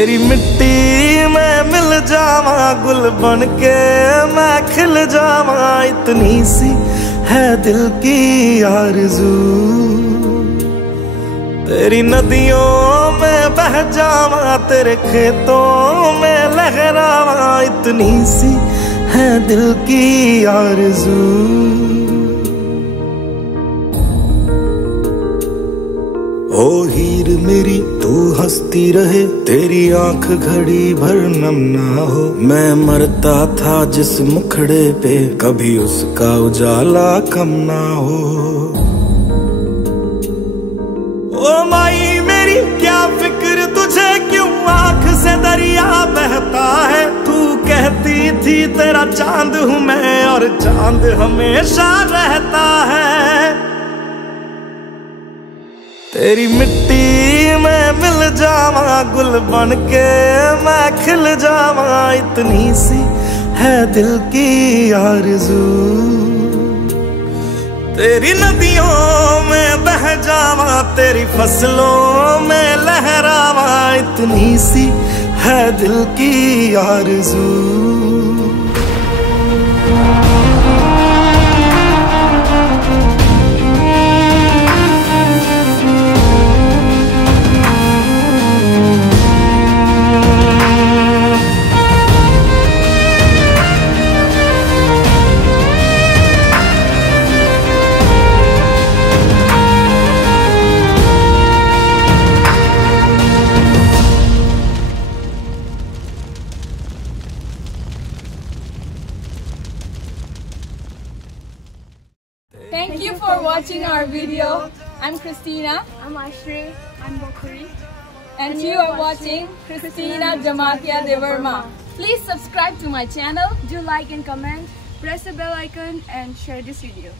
तेरी मिट्टी में मिल जावा, गुल बन के मैं खिल जावा, इतनी सी है दिल की आरज़ू। तेरी नदियों में बह जावा, तेरे खेतों में लहरावा, इतनी सी है दिल की आरज़ू। ओ हीर मेरी तू हंसती रहे, तेरी आंख घड़ी भर नम ना हो। मैं मरता था जिस मुखड़े पे, कभी उसका उजाला कम ना हो। ओ माई मेरी क्या फिक्र तुझे, क्यों आंख से दरिया बहता है। तू कहती थी तेरा चांद हूँ मैं, और चांद हमेशा रहता है। तेरी मिट्टी में मिल जावा, गुल बन के मैं खिल जावा, इतनी सी है दिल की आरज़ू। तेरी नदियों में बह जावा, तेरी फसलों में लहरावा, इतनी सी है दिल की आरज़ू। Thank you for watching our video. I'm Christina. I'm Ashri. I'm Bokuri. And you are watching Christina Jamatia Devarma. Please subscribe to my channel. Do like and comment. Press the bell icon and share this video.